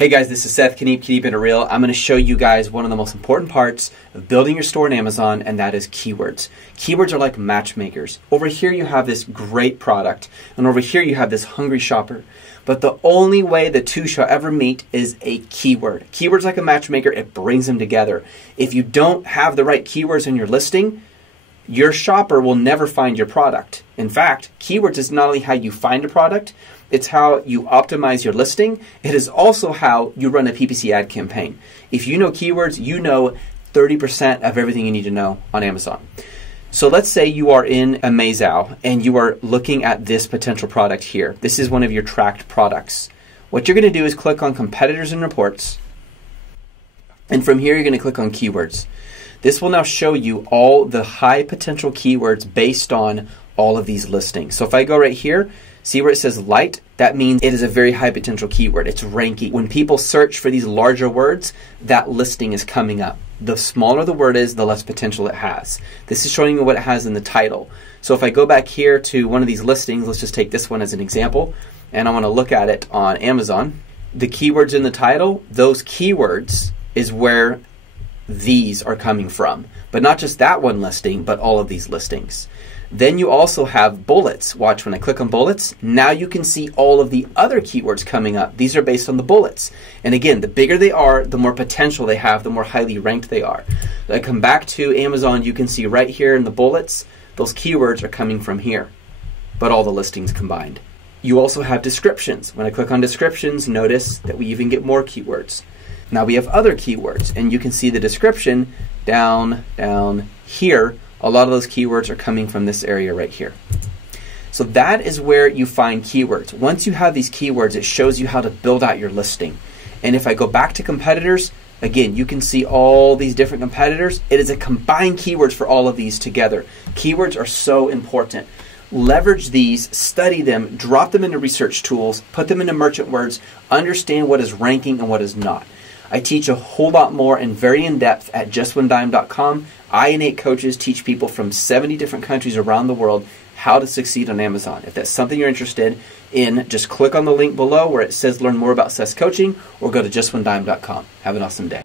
Hey guys, this is Seth Keep It Real. I'm going to show you guys one of the most important parts of building your store on Amazon, and that is keywords. Keywords are like matchmakers. Over here you have this great product, and over here you have this hungry shopper. But the only way the two shall ever meet is a keyword. Keywords like a matchmaker, it brings them together. If you don't have the right keywords in your listing, your shopper will never find your product. In fact, keywords is not only how you find a product, it's how you optimize your listing. It is also how you run a PPC ad campaign. If you know keywords, you know 30% of everything you need to know on Amazon. So let's say you are in Amazon and you are looking at this potential product here. This is one of your tracked products. What you're going to do is click on competitors and reports. And from here, you're going to click on keywords. This will now show you all the high potential keywords based on all of these listings. So if I go right here, see where it says light? That means it is a very high potential keyword. It's ranking. When people search for these larger words, that listing is coming up. The smaller the word is, the less potential it has. This is showing you what it has in the title. So if I go back here to one of these listings, let's just take this one as an example, and I want to look at it on Amazon. The keywords in the title, those keywords is where these are coming from. But not just that one listing, but all of these listings. Then you also have bullets. Watch, when I click on bullets, now you can see all of the other keywords coming up. These are based on the bullets. And again, the bigger they are, the more potential they have, the more highly ranked they are. I come back to Amazon, you can see right here in the bullets, those keywords are coming from here, but all the listings combined. You also have descriptions. When I click on descriptions, notice that we even get more keywords. Now we have other keywords, and you can see the description down here. A lot of those keywords are coming from this area right here. So that is where you find keywords. Once you have these keywords, it shows you how to build out your listing. And if I go back to competitors, again, you can see all these different competitors. It is a combined keywords for all of these together. Keywords are so important. Leverage these, study them, drop them into research tools, put them into merchant words, understand what is ranking and what is not. I teach a whole lot more and very in-depth at JustOneDime.com. I and 8 coaches teach people from 70 different countries around the world how to succeed on Amazon. If that's something you're interested in, just click on the link below where it says learn more about Seth's coaching, or go to JustOneDime.com. Have an awesome day.